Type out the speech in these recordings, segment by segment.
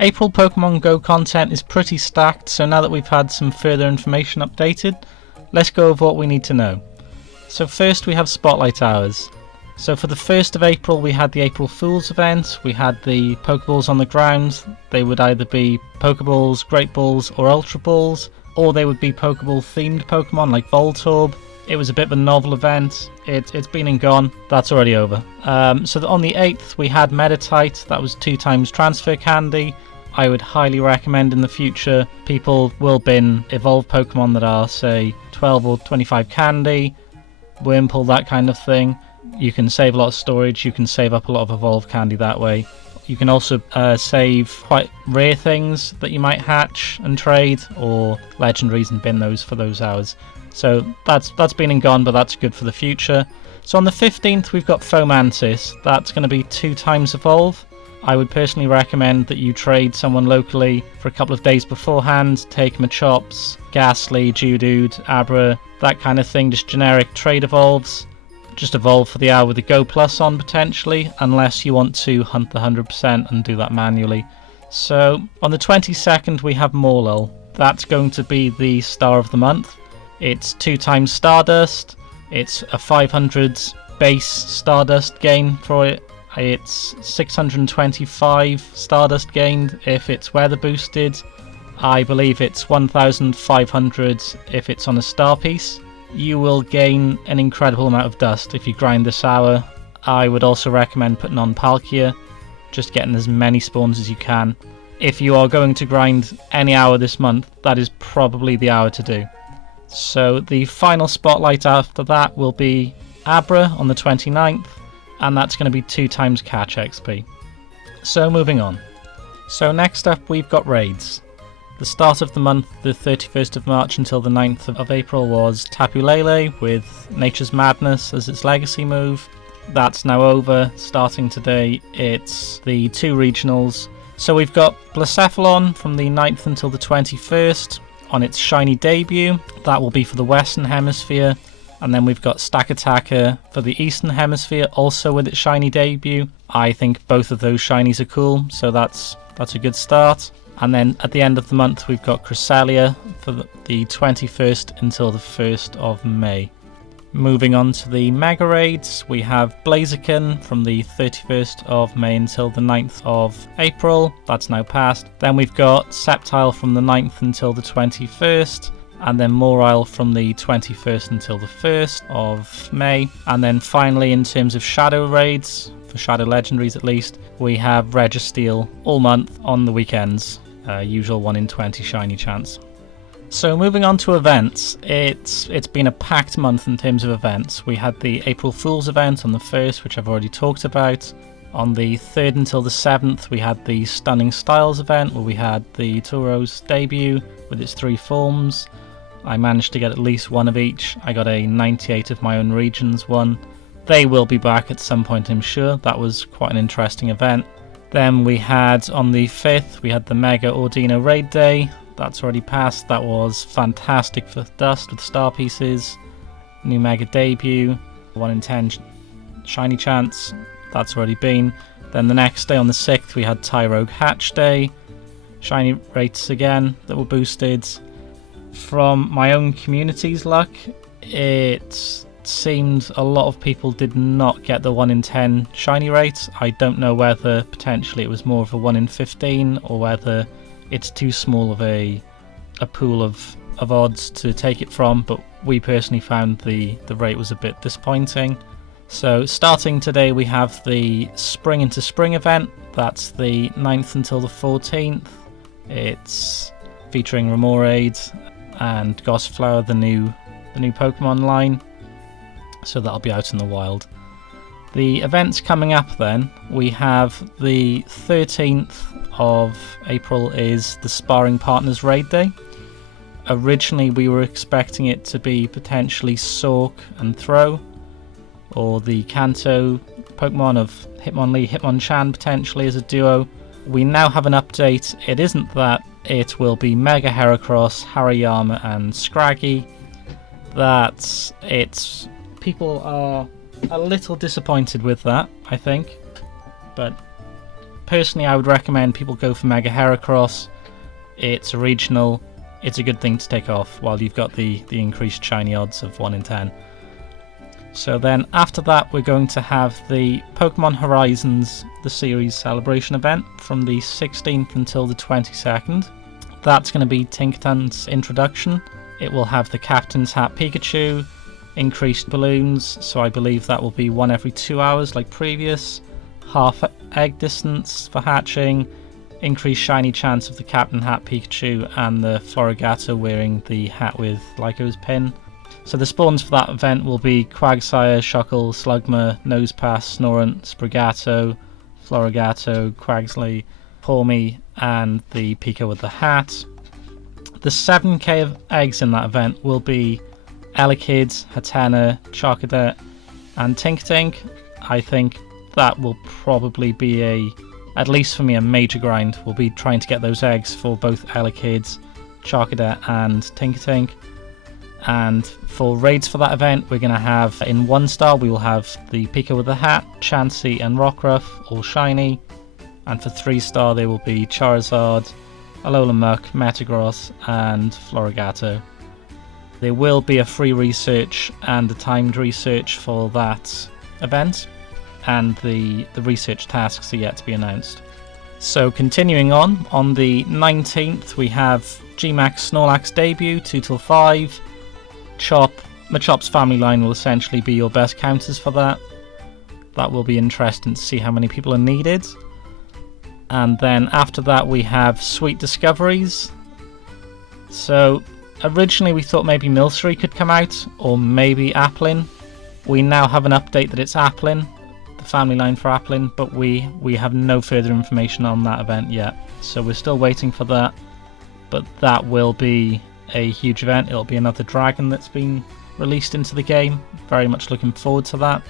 April Pokemon Go content is pretty stacked, so now that we've had some further information updated, let's go over what we need to know. So first we have Spotlight Hours. So for the 1st of April we had the April Fool's event, we had the Pokeballs on the ground. They would either be Pokeballs, Great Balls or Ultra Balls, or they would be Pokeball themed Pokemon like Voltorb. It was a bit of a novel event. It's been and gone. That's already over. So on the 8th we had Meditite. That was 2 times transfer candy. I would highly recommend in the future people will bin evolved Pokemon that are, say, 12 or 25 candy, Wurmple, that kind of thing. You can save a lot of storage, you can save up a lot of evolved candy that way. You can also save quite rare things that you might hatch and trade, or legendaries, and bin those for those hours. So that's been and gone, but that's good for the future. So on the 15th we've got Fomantis. That's going to be 2 times evolve. I would personally recommend that you trade someone locally for a couple of days beforehand, take Machops, Ghastly, Geodude, Abra, that kind of thing, just generic trade evolves. Just evolve for the hour with the Go Plus on potentially, unless you want to hunt the 100% and do that manually. So on the 22nd we have Morlul. That's going to be the star of the month. It's 2 times Stardust, it's a 500 base Stardust gain for it. It's 625 Stardust gained if it's weather boosted. I believe it's 1500 if it's on a star piece. You will gain an incredible amount of dust if you grind this hour. I would also recommend putting on Palkia, just getting as many spawns as you can. If you are going to grind any hour this month, that is probably the hour to do. So the final spotlight after that will be Abra on the 29th. And that's going to be 2 times catch XP. So moving on. So next up we've got raids. The start of the month, the 31st of March until the 9th of April, was Tapu Lele with Nature's Madness as its legacy move. That's now over. Starting today it's the 2 regionals. So we've got Blacephalon from the 9th until the 21st on its shiny debut. That will be for the Western Hemisphere. And then we've got Stakataka for the Eastern Hemisphere, also with its shiny debut. I think both of those shinies are cool, so that's a good start. And then at the end of the month we've got Cresselia for the 21st until the 1st of May. Moving on to the Mega Raids, we have Blaziken from the 31st of May until the 9th of April. That's now passed. Then we've got Sceptile from the 9th until the 21st. And then Morile from the 21st until the 1st of May. And then finally, in terms of Shadow Raids, for Shadow Legendaries at least, we have Registeel all month on the weekends. Usual 1 in 20 shiny chance. So moving on to events, it's been a packed month in terms of events. We had the April Fool's event on the 1st, which I've already talked about. On the 3rd until the 7th, we had the Stunning Styles event, where we had the Tauros debut with its 3 forms. I managed to get at least one of each. I got a 98 of my own regions one. They will be back at some point, I'm sure. That was quite an interesting event. Then we had, on the 5th, we had the Mega Ordino Raid Day. That's already passed. That was fantastic for Dust with star pieces. New Mega debut, 1 in 10 shiny chance. That's already been. Then the next day on the 6th, we had Tyrogue Hatch Day. Shiny rates again that were boosted. From my own community's luck, it seemed a lot of people did not get the 1 in 10 shiny rate. I don't know whether potentially it was more of a 1 in 15 or whether it's too small of a pool of odds to take it from, but we personally found the rate was a bit disappointing. So starting today we have the Spring into Spring event. That's the 9th until the 14th. It's featuring Remoraid and Gossiflower, the new Pokemon line, so that'll be out in the wild. The events coming up then, we have the 13th of April is the Sparring Partners Raid Day. Originally we were expecting it to be potentially Sork and Throw, or the Kanto Pokemon of Hitmonlee, Hitmonchan potentially as a duo. We now have an update. It isn't that. It will be Mega Heracross, Hariyama and Scraggy. People are a little disappointed with that, I think. But personally I would recommend people go for Mega Heracross. It's a regional, it's a good thing to take off while you've got the increased shiny odds of 1 in 10. So then after that we're going to have the Pokemon Horizons the Series Celebration event from the 16th until the 22nd. That's going to be Tinkaton's introduction. It will have the Captain's Hat Pikachu, increased balloons, so I believe that will be 1 every 2 hours like previous, half egg distance for hatching, increased shiny chance of the Captain Hat Pikachu, and the Florigato wearing the hat with Raikou's pin. So the spawns for that event will be Quagsire, Shuckle, Slugma, Nosepass, Snorunt, Sprigato, Florigato, Quaxley, Pawmi, and the Pika with the hat. The 7k of eggs in that event will be Elekid, Hatenna, Charcadet, and Tinkatink. I think that will probably be at least for me, a major grind. We'll be trying to get those eggs for both Elekid, Charcadet, and Tinkatink. And for raids for that event, we're going to have, in 1-star, we will have the Pika with the hat, Chansey, and Rockruff, all shiny. And for 3-star, they will be Charizard, Alola Muck, Metagross, and Florigato. There will be a free research and a timed research for that event, and the research tasks are yet to be announced. So continuing on the 19th we have Gmax Snorlax debut, 2 till 5. Machop's family line will essentially be your best counters for that. That will be interesting to see how many people are needed. And then after that we have Sweet Discoveries. So originally we thought maybe Milcery could come out, or maybe Applin. We now have an update that it's Applin, the family line for Applin, but we have no further information on that event yet. So we're still waiting for that, but that will be a huge event. It'll be another dragon that's been released into the game. Very much looking forward to that.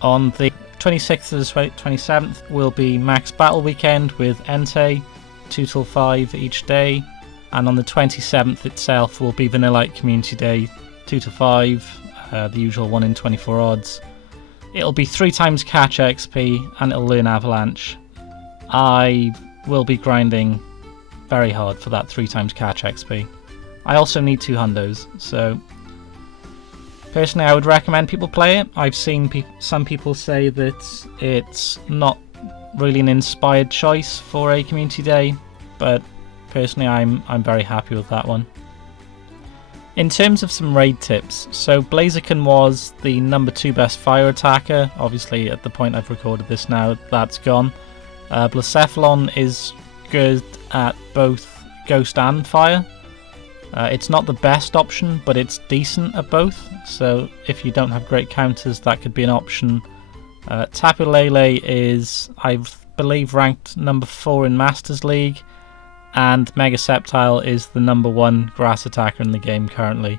On the 26th to the 27th will be Max Battle Weekend with Entei, 2 till 5 each day. And on the 27th itself will be Vanillite Community Day, 2 to 5, the usual 1 in 24 odds. It'll be 3 times catch XP and it'll learn Avalanche. I will be grinding very hard for that 3 times catch XP. I also need 2 hundos, so personally I would recommend people play it. I've seen some people say that it's not really an inspired choice for a community day, but personally I'm very happy with that one. In terms of some raid tips, so Blaziken was the number 2 best fire attacker. Obviously at the point I've recorded this now, that's gone. Blacephalon is good at both ghost and fire. It's not the best option, but it's decent at both, so if you don't have great counters that could be an option. Tapu Lele is, I believe, ranked number 4 in Masters League, and Mega Sceptile is the number 1 grass attacker in the game currently.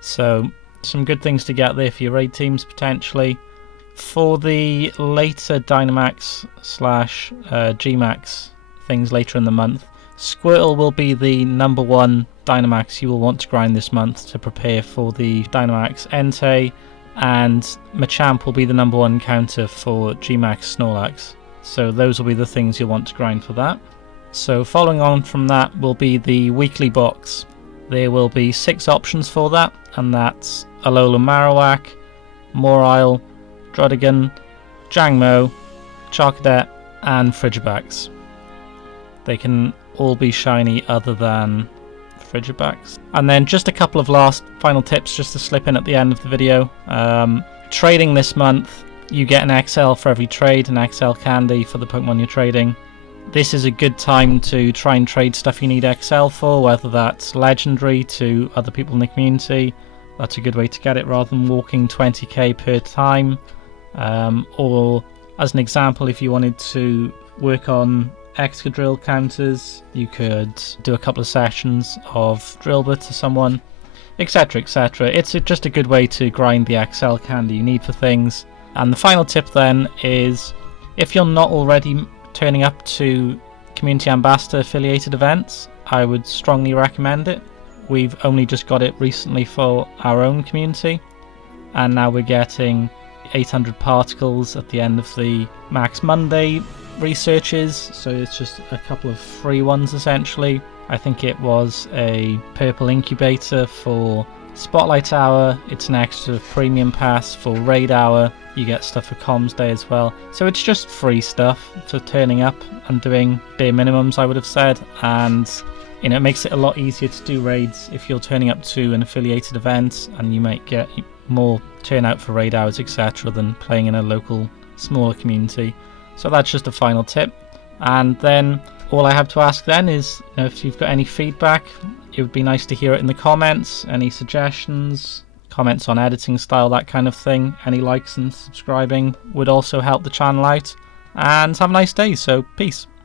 So some good things to get there for your raid teams potentially. For the later Dynamax / Gmax things later in the month, Squirtle will be the number 1 Dynamax you will want to grind this month to prepare for the Dynamax Entei, and Machamp will be the number 1 counter for Gmax Snorlax. So those will be the things you'll want to grind for that. So following on from that will be the weekly box. There will be 6 options for that, and that's Alola Marowak, Morile, Druddigon, Jangmo, Charcadet, and Frigibax. They can all be shiny other than Frigibax. And then just a couple of last final tips just to slip in at the end of the video. Trading this month, you get an XL for every trade, an XL candy for the Pokemon you're trading. This is a good time to try and trade stuff you need XL for, whether that's legendary to other people in the community. That's a good way to get it rather than walking 20k per time. Or as an example, if you wanted to work on Excadrill counters, you could do a couple of sessions of Drillbur to someone, etc, etc. It's just a good way to grind the XL candy you need for things. And the final tip then is, if you're not already turning up to Community Ambassador affiliated events, I would strongly recommend it. We've only just got it recently for our own community, and now we're getting 800 particles at the end of the Max Monday researches, so it's just a couple of free ones essentially. I think it was a purple incubator for Spotlight Hour, it's an extra premium pass for Raid Hour, you get stuff for Comms Day as well. So it's just free stuff for turning up and doing bare minimums, I would have said, and you know, it makes it a lot easier to do raids if you're turning up to an affiliated event, and you might get more turnout for raid hours, etc., than playing in a local smaller community. So that's just a final tip. And then all I have to ask then is, you know, if you've got any feedback, it would be nice to hear it in the comments. Any suggestions, comments on editing style, that kind of thing. Any likes and subscribing would also help the channel out. And have a nice day, so peace.